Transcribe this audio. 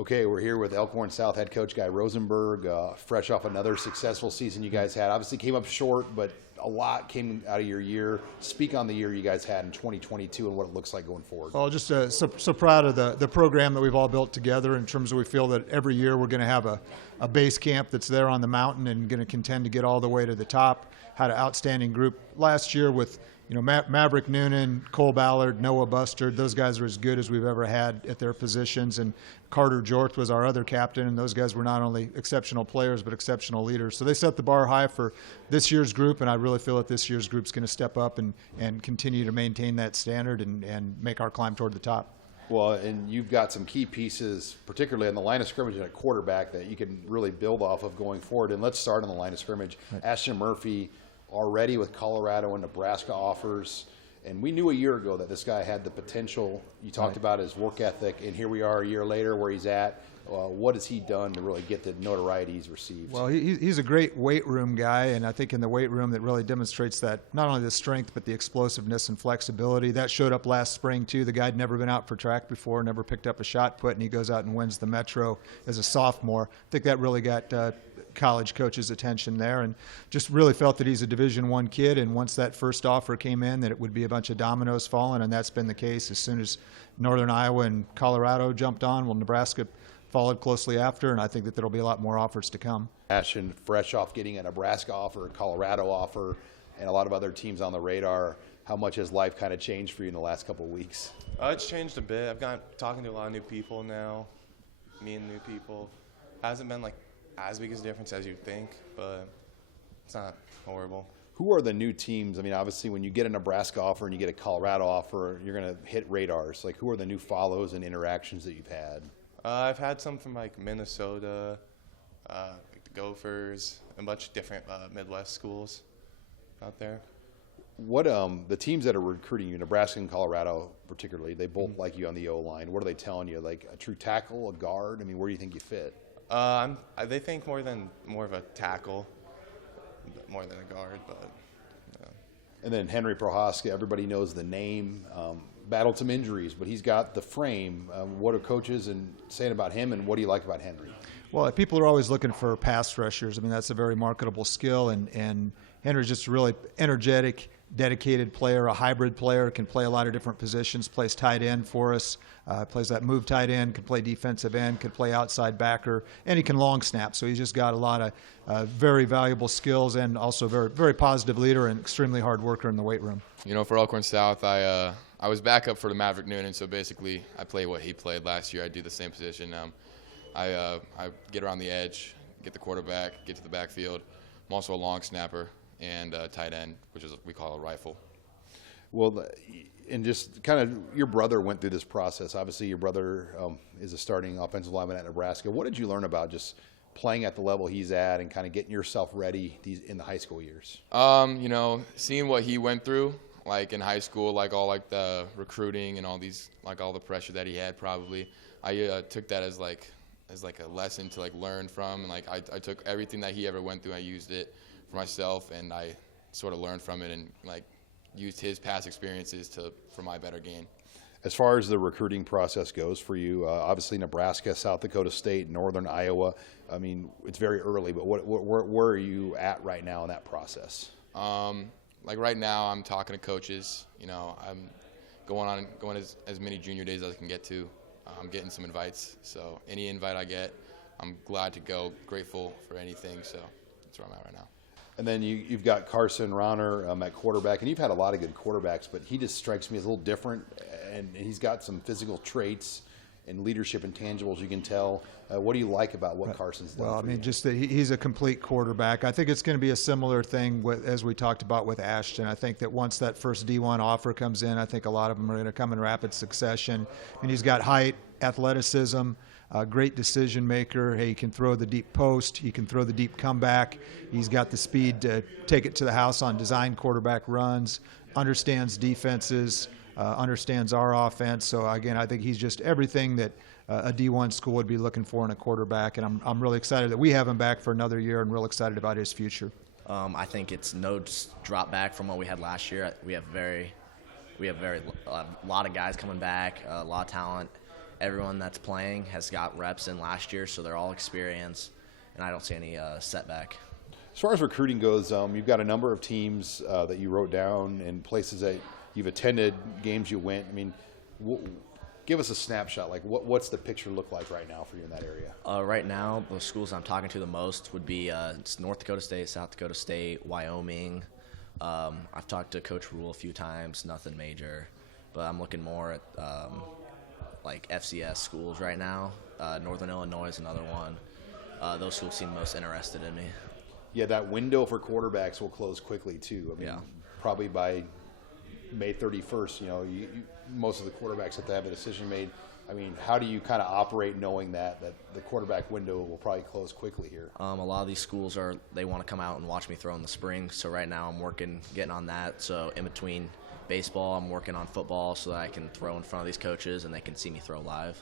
Okay, we're here with Elkhorn South head coach Guy Rosenberg, fresh off another successful season you guys had. Obviously came up short, but a lot came out of your year. Speak on the year you guys had in 2022 and what it looks like going forward. Well, just so proud of the program that we've all built together in terms of we feel that every year we're going to have a base camp that's there on the mountain and going to contend to get all the way to the top. Had an outstanding group last year with Maverick Noonan, Cole Ballard, Noah Bustard. Those guys are as good as we've ever had at their positions. And Carter Jorth was our other captain, and those guys were not only exceptional players but exceptional leaders. So they set the bar high for this year's group, and I really feel that this year's group's going to step up and continue to maintain that standard and make our climb toward the top. Well, and you've got some key pieces, particularly on the line of scrimmage and at quarterback, that you can really build off of going forward. And let's start on the line of scrimmage. Right. Ashton Murphy already with Colorado and Nebraska offers, and we knew a year ago that this guy had the potential. You talked about his work ethic, and here we are a year later where he's at. What has he done to really get the notoriety he's received? Well, he's a great weight room guy, and I think in the weight room that really demonstrates that not only the strength but the explosiveness and flexibility. That showed up last spring too. The guy had never been out for track before, never picked up a shot put, and he goes out and wins the Metro as a sophomore. I think that really got college coaches' attention there, and just really felt that he's a Division I kid, and once that first offer came in that it would be a bunch of dominoes falling, and that's been the case. As soon as Northern Iowa and Colorado jumped on, well, Nebraska followed closely after, and I think that there will be a lot more offers to come. Ashton, fresh off getting a Nebraska offer, a Colorado offer, and a lot of other teams on the radar, how much has life kind of changed for you in the last couple of weeks? It's changed a bit. I've got talking to a lot of new people now, meeting new people. Hasn't been like as big a difference as you'd think, but it's not horrible. Who are the new teams? I mean, obviously, when you get a Nebraska offer and you get a Colorado offer, you're going to hit radars. Like, who are the new follows and interactions that you've had? I've had some from like Minnesota, like the Gophers, a bunch of different Midwest schools out there. What the teams that are recruiting you, Nebraska and Colorado particularly, they both like you on the O-line. What are they telling you? Like a true tackle, a guard? I mean, where do you think you fit? They think more of a tackle, more than a guard, but. And then Henry Prohaska, everybody knows the name. Battled some injuries, but he's got the frame. What are coaches saying about him, and what do you like about Henry? Well, people are always looking for pass rushers. I mean, that's a very marketable skill, and Henry's just a really energetic, dedicated player, a hybrid player, can play a lot of different positions, plays tight end for us, plays that move tight end, can play defensive end, can play outside backer, and he can long snap. So he's just got a lot of very valuable skills, and also very, very positive leader and extremely hard worker in the weight room. You know, for Elkhorn South, I was backup for the Maverick Noonan, so basically I play what he played last year. I do the same position. I get around the edge, get the quarterback, get to the backfield. I'm also a long snapper and tight end, which is we call a rifle. Well, and just kind of your brother went through this process. Obviously, your brother is a starting offensive lineman at Nebraska. What did you learn about just playing at the level he's at and kind of getting yourself ready in the high school years? You know, seeing what he went through, like in high school, like all like the recruiting and all these, like all the pressure that he had probably. I took that as like a lesson to like learn from, and like I took everything that he ever went through, I used it for myself, and I sort of learned from it and like used his past experiences for my better game. As far as the recruiting process goes for you, obviously Nebraska, South Dakota State, Northern Iowa, I mean, it's very early, but where are you at right now in that process? Like right now, I'm talking to coaches. You know, I'm going as many junior days as I can get to. I'm getting some invites, so any invite I get, I'm glad to go, grateful for anything, so that's where I'm at right now. And then you've got Carson Major at quarterback, and you've had a lot of good quarterbacks, but he just strikes me as a little different, and he's got some physical traits and leadership intangibles you can tell. What do you like about what Carson's done? Well, I mean, just that he's a complete quarterback. I think it's going to be a similar thing as we talked about with Ashton. I think that once that first D1 offer comes in, I think a lot of them are going to come in rapid succession. I mean, he's got height, athleticism, great decision maker. He can throw the deep post. He can throw the deep comeback. He's got the speed to take it to the house on design quarterback runs, understands defenses, understands our offense. So, again, I think he's just everything that a D1 school would be looking for in a quarterback, and I'm really excited that we have him back for another year and real excited about his future. I think it's no drop back from what we had last year. We have a lot of guys coming back, a lot of talent, everyone that's playing has got reps in last year, so they're all experienced, and I don't see any setback. As far as recruiting goes, you've got a number of teams that you wrote down and places that you've attended, games you went. I mean, give us a snapshot. Like, what's the picture look like right now for you in that area? Right now, the schools I'm talking to the most would be it's North Dakota State, South Dakota State, Wyoming. I've talked to Coach Rule a few times, nothing major, but I'm looking more at like FCS schools right now. Northern Illinois is another one. Those schools seem most interested in me. Yeah, that window for quarterbacks will close quickly too. I mean, probably by May 31st, most of the quarterbacks have to have a decision made. I mean, how do you kind of operate knowing that the quarterback window will probably close quickly here? A lot of these schools they want to come out and watch me throw in the spring. So right now I'm getting on that. So in between baseball, I'm working on football so that I can throw in front of these coaches and they can see me throw live.